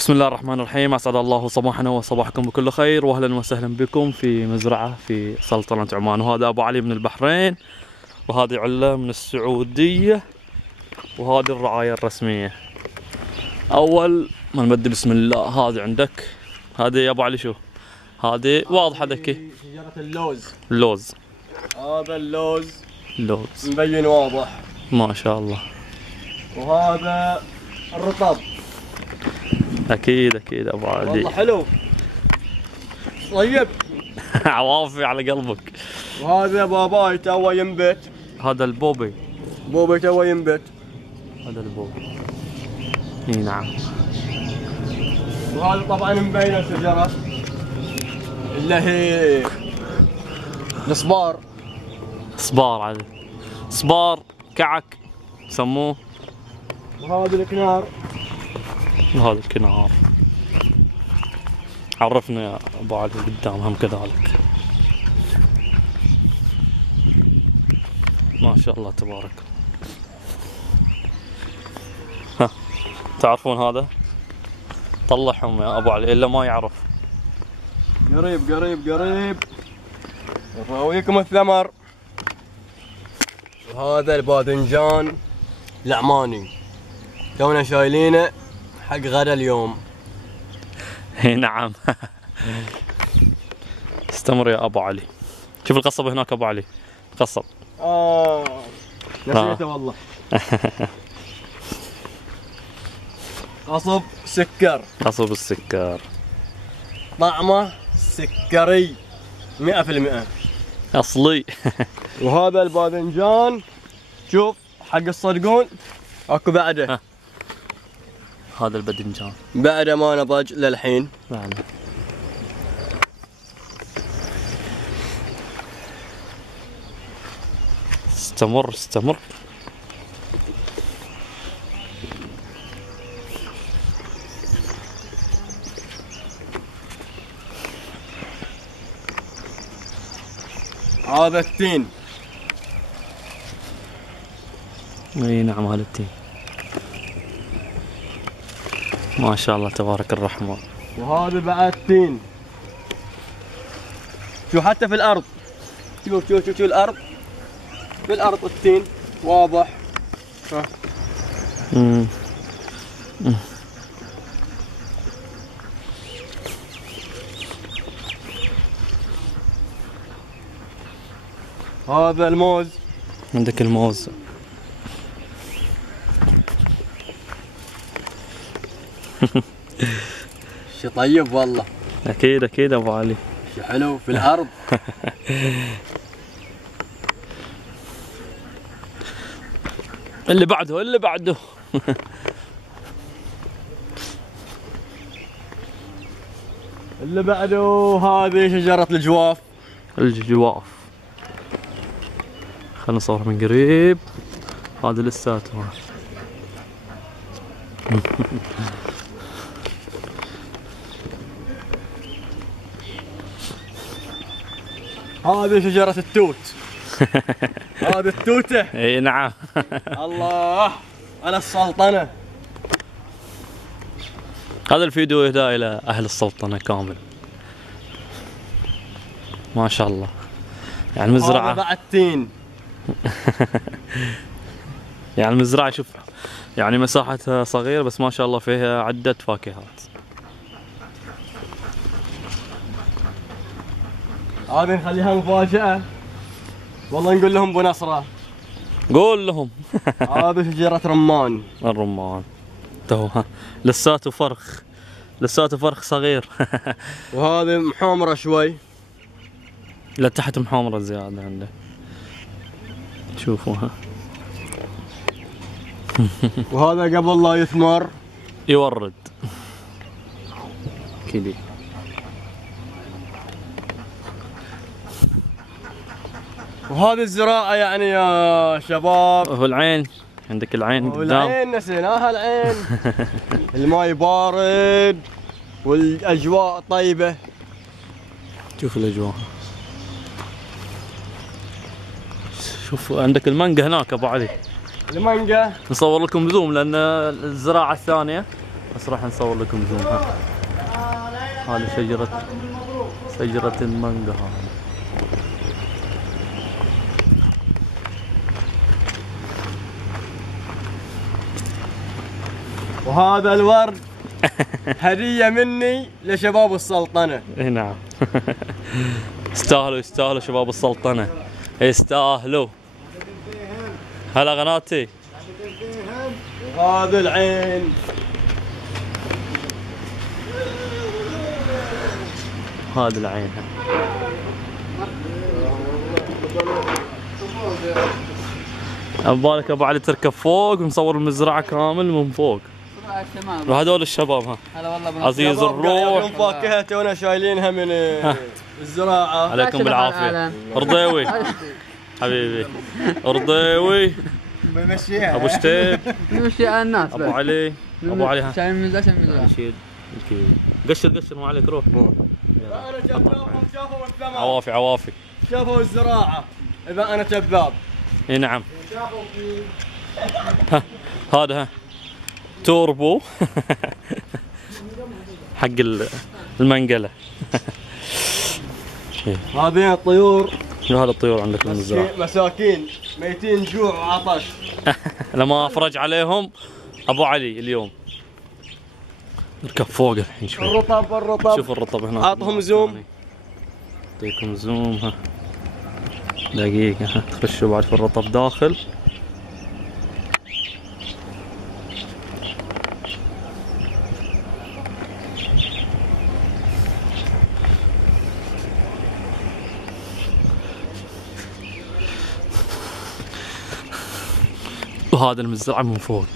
بسم الله الرحمن الرحيم، أسعد الله صباحنا وصباحكم بكل خير، وأهلا وسهلا بكم في مزرعة في سلطنة عمان. وهذا أبو علي من البحرين، وهذه علة من السعودية، وهذه الرعاية الرسمية. أول ما نبدأ بسم الله، هذه عندك، هذه يا أبو علي شو؟ هذه واضحة ذكي، شجرة اللوز. اللوز، هذا اللوز مبين واضح ما شاء الله. وهذا الرطب. أكيد أكيد أبو علي والله حلو طيب. عوافي على قلبك. وهذا باباي تو ينبت. هذا البوبي، بوبي تو ينبت. هذا البوبي، اي نعم. وهذا طبعا مبينة شجرة اللي هي الصبار. صبار، علي صبار كعك يسموه. وهذا الكنار. وهذا الكنار. عرفنا يا ابو علي قدام هم كذلك. ما شاء الله تبارك. ها تعرفون هذا؟ طلعهم يا ابو علي الا ما يعرف. قريب قريب قريب نراويكم الثمر. وهذا الباذنجان العماني تونا شايلينه حق غدا اليوم. اي نعم. استمر يا ابو علي. شوف القصب هناك ابو علي، قصب. نسيته والله. قصب سكر. قصب السكر، طعمه سكري 100%. اصلي. وهذا الباذنجان شوف حق الصدقون اكو بعده. هذا الباذنجان بعده ما نضج للحين. نعم. استمر استمر. هذا التين. اي نعم، هذا التين. ما شاء الله تبارك الرحمن. وهذا بعد تين. شوف حتى في الارض، شوف شوف شوف الارض، في الارض التين واضح. هذا الموز. عندك الموز. شي طيب والله. اكيد اكيد ابو علي. شي حلو في الارض. اللي بعده اللي بعده. اللي بعده هذه شجرة الجواف. الجواف، خلنا نصور من قريب. هذا لساته. هذه شجرة التوت. هذه التوتة. اي نعم. الله على السلطنة. هذا الفيديو يهدى الى اهل السلطنة كامل. ما شاء الله. يعني مزرعة. هذا بعد تين. يعني المزرعة شوف، يعني مساحتها صغيرة بس ما شاء الله فيها عدة فاكهات. هذه نخليها مفاجأة. والله نقول لهم بنصرة. قول لهم. هذه شجرة رمان. الرمان توها لساته فرخ، لساته فرخ صغير. وهذه محمرة شوي. لا تحت محمرة زيادة عنده. شوفوها. وهذا قبل لا يثمر يورد كذي. وهذه الزراعة يعني يا شباب. وهو العين، عندك العين قدام. والعين نسيناها العين. الماي بارد والاجواء طيبة. شوف الاجواء. شوف عندك المانجا هناك ابو علي. المانجا نصور لكم زوم لان الزراعة الثانية بس راح نصور لكم زوم. هذه شجرة المانجا هذه. وهذا الورد هدية مني لشباب السلطنة. اي نعم. يستاهلوا شباب السلطنة، يستاهلوا. هلا قناتي. وهذا العين. هذا العين. أبالك أبو علي تركب فوق ونصور المزرعة كامل من فوق. وهذول الشباب ها. هلا والله عزيز الروح. فاكهة تونا شايلينها من الزراعة. عليكم بالعافية. رضيوي حبيبي، رضيوي بمشيها ابو شتيب، نمشي على الناس. ابو علي، ابو علي ها. شايل من ذا شايل من ذا. شيل قشر ما عليك، روح. انا جذابهم شافوا الثمر. عوافي. شافوا الزراعة. اذا انا جذاب. اي نعم. ها هذا توربو حق المنقلة. هذه الطيور. شنو هذا الطيور عندك بالمزرعة؟ مساكين ميتين جوع وعطش. لما افرج عليهم ابو علي اليوم. نركب فوق الحين شوي. الرطب. شوف الرطب هنا. اعطهم زوم. اعطيكم زوم. ها دقيقة. ها تخشوا بعد في الرطب داخل. وهذا المزرعة من فوق.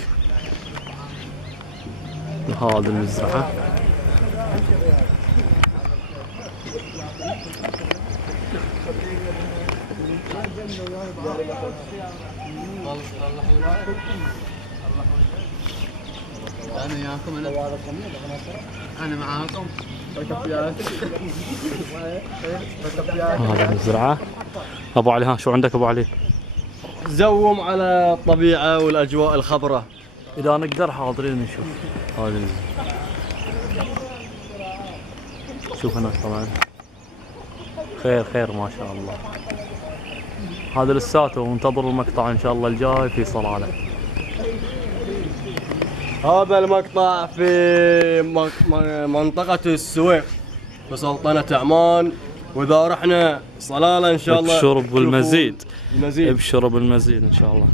وهذا المزرعة. انا وياكم. انا معاكم. هذا المزرعة. ابو علي ها شو عندك ابو علي؟ زوم على الطبيعة والاجواء الخضراء. اذا نقدر حاضرين نشوف. هذا شوف هناك طبعا خير ما شاء الله. هذا لساته وانتظروا المقطع ان شاء الله الجاي في صلالة. هذا المقطع في منطقة السويق في سلطنة عمان، واذا رحنا صلالة ان شاء الله الشرب والمزيد. المزيد. ابشروا بالمزيد ان شاء الله.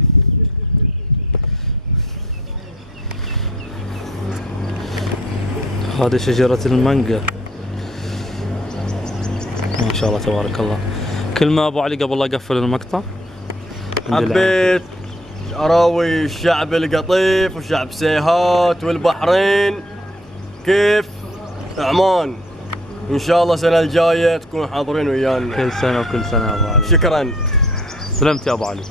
هذه شجرة المانجا ما شاء الله تبارك الله. كلمة ابو علي قبل لا اقفل المقطع. حبيت اراوي الشعب القطيف وشعب سيهات والبحرين كيف عمان. ان شاء الله السنة الجاية تكون حاضرين ويانا. كل سنة وكل سنة ابو علي. شكرا. سلمت يا ابو علي.